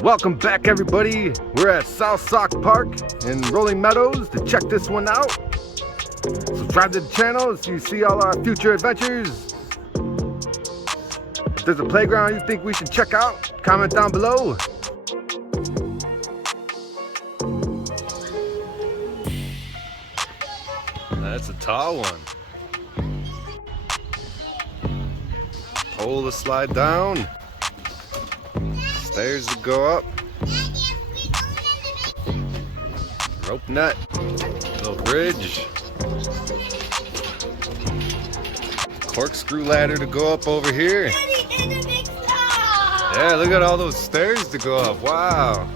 Welcome back, everybody. We're at Salk Park in Rolling Meadows to check this one out. Subscribe to the channel so you see all our future adventures. If there's a playground you think we should check out, comment down below. That's a tall one. Pole to slide down. Stairs to go up. Rope net. Little bridge. Corkscrew ladder to go up over here. Yeah, look at all those stairs to go up. Wow.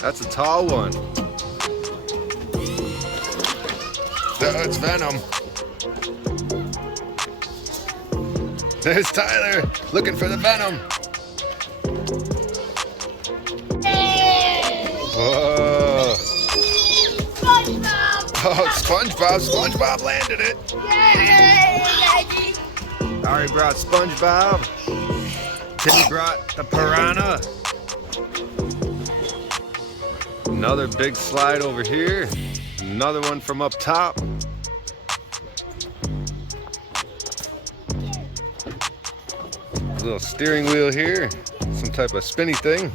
That's a tall one. That's Venom. There's Tyler looking for the Venom. Whoa. SpongeBob! Oh, SpongeBob landed it. Ari brought SpongeBob. Timmy brought the piranha. Another big slide over here. Another one from up top. A little steering wheel here. Some type of spinny thing.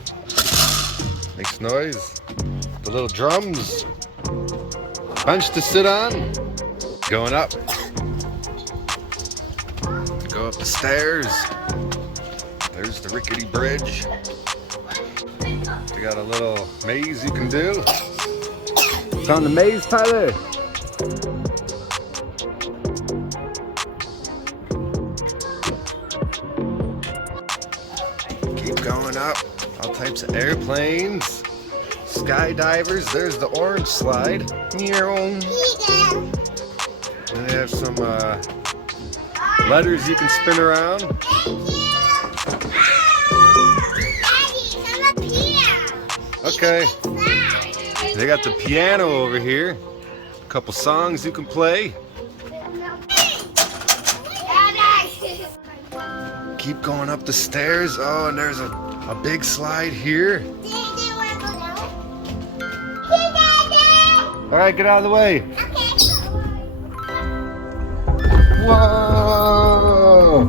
Makes noise. The little drums. Bench to sit on. Going up. Go up the stairs. There's the rickety bridge. We got a little maze you can do. Found the maze, Tyler? Keep going up. All types of airplanes. Skydivers. There's the orange slide. And they have some letters you can spin around. Okay. They got the piano over here. A couple songs you can play. Keep going up the stairs. Oh, and there's a big slide here. All right, get out of the way. Whoa!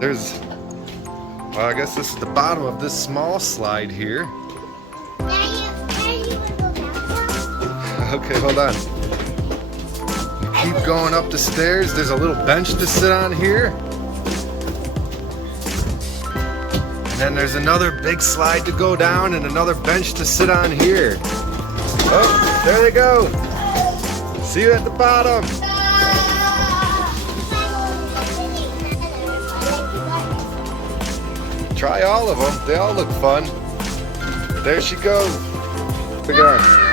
There's, well, I guess this is the bottom of this small slide here. Okay, hold on. You keep going up the stairs. There's a little bench to sit on here. And then there's another big slide to go down and another bench to sit on here. Oh, there they go. See you at the bottom. Try all of them. They all look fun. There she goes. Look at her.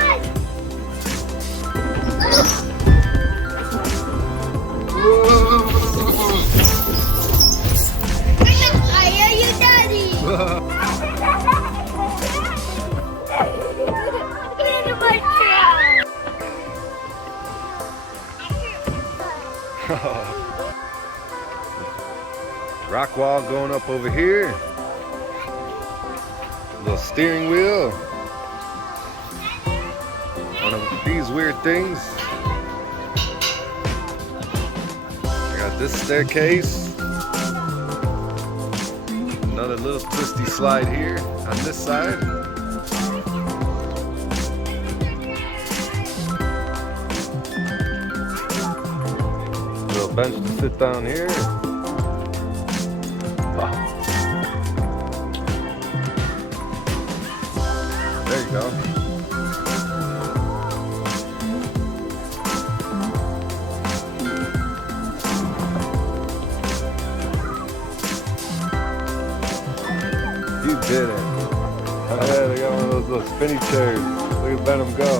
Rock wall going up over here. Little steering wheel. One of these weird things. I got this staircase. Another little twisty slide here on this side. Little bench to sit down here. Wow. There you go. You did it. Yeah, they got one of those little spinny chairs. Look at Venom go.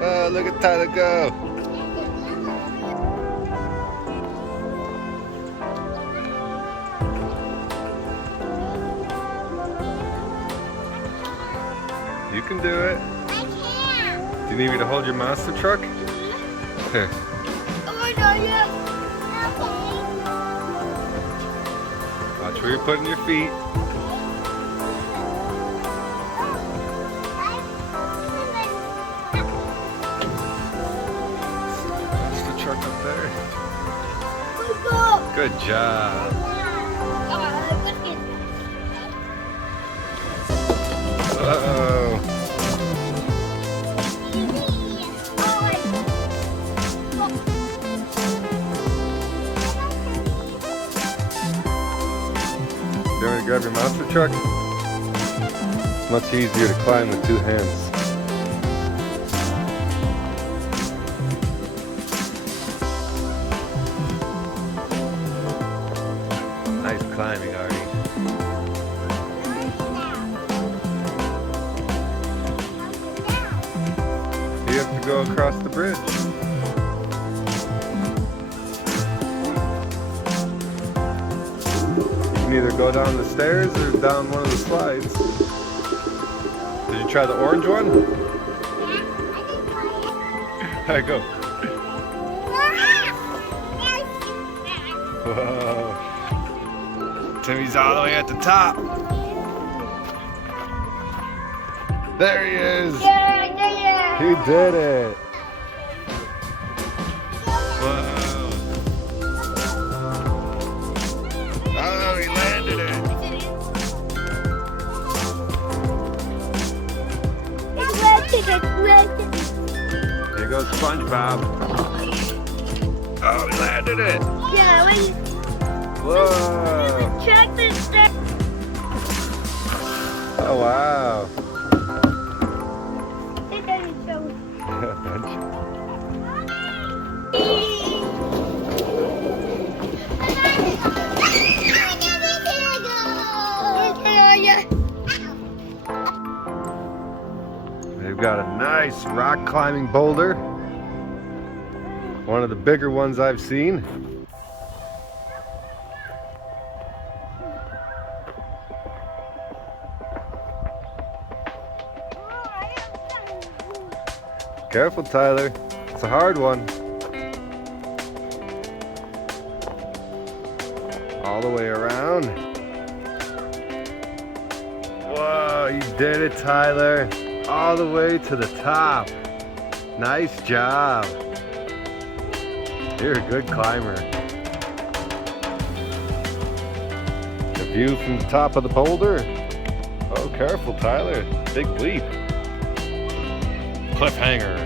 Oh, look at Tyler go. You can do it. I can't. Do you need me to hold your monster truck? Here. Oh, no, yeah. Watch where you're putting your feet. That's the truck up there. Good job. Uh-oh. You want me to grab your monster truck? It's much easier to climb with 2 hands. Nice climbing, Artie. You have to go across the bridge. You can either go down the stairs or down one of the slides. Did you try the orange one? Alright, go. Whoa. Timmy's all the way at the top. There he is. He did it. Whoa. Oh, he landed it. Here goes SpongeBob. Oh, he landed it. Yeah, wait. Whoa. Check this step. Oh, wow. It doesn't show. They've got a nice rock climbing boulder. One of the bigger ones I've seen. Careful, Tyler. It's a hard one. All the way around. Whoa, you did it, Tyler. All the way to the top. Nice job. You're a good climber. The view from the top of the boulder. Oh, careful, Tyler. Big leap. Cliffhanger.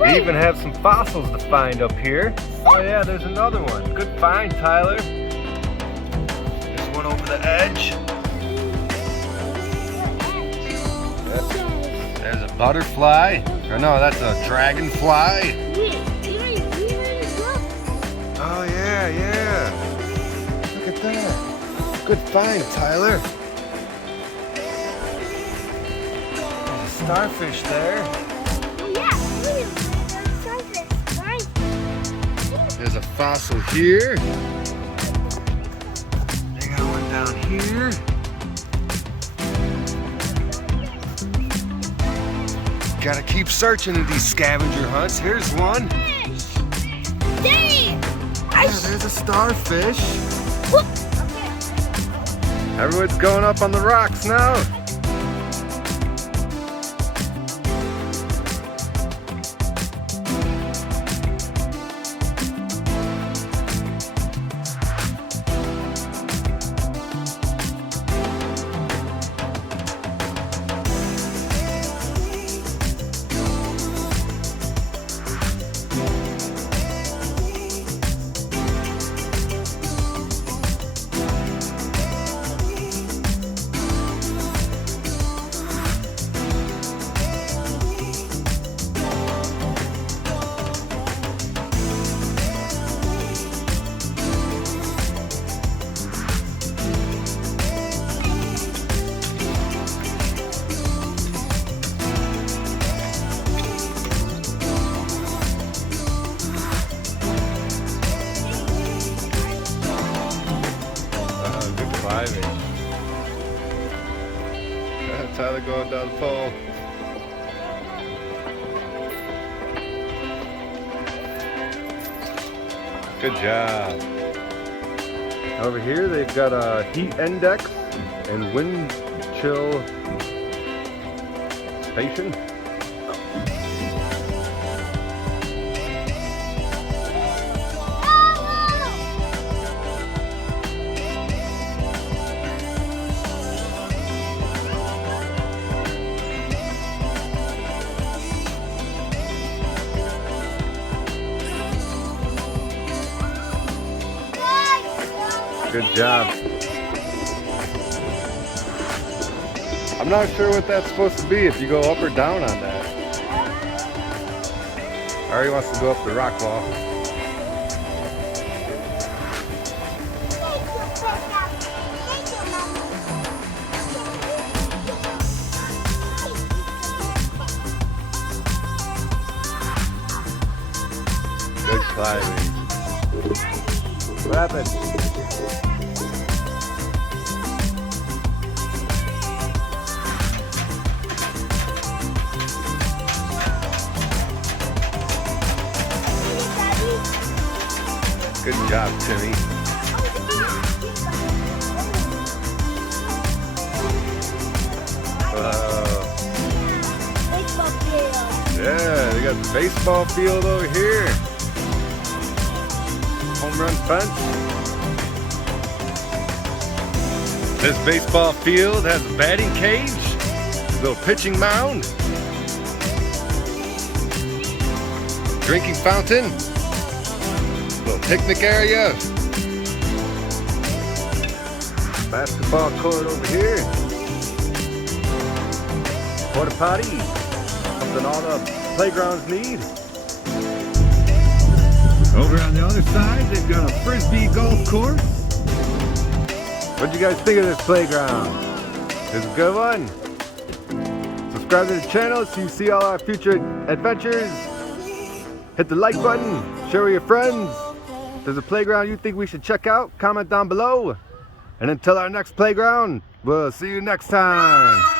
We even have some fossils to find up here. Oh yeah, there's another one. Good find, Tyler. There's one over the edge. There's a butterfly. Or no, that's a dragonfly. Oh yeah, yeah. Look at that. Good find, Tyler. Starfish there. There's a fossil here. They got one down here. Gotta keep searching in these scavenger hunts. Here's one. Daddy! Yeah, there's a starfish. Everyone's going up on the rocks now. Tyler going down the pole. Good job. Over here they've got a heat index and wind chill station. Good job. I'm not sure what that's supposed to be, if you go up or down on that. Ari wants to go up the rock wall. Good climbing. What happened? Good job, Timmy. Baseball field. Yeah, they got the baseball field over here. Home run fence. This baseball field has a batting cage, a little pitching mound, drinking fountain, little picnic area, basketball court over here, porta potty, something all the playgrounds need. Over on the other side, they've got a frisbee golf course. What'd you guys think of this playground? It's a good one. Subscribe to the channel so you see all our future adventures. Hit the like button, share with your friends. If there's a playground you think we should check out, comment down below. And until our next playground, we'll see you next time.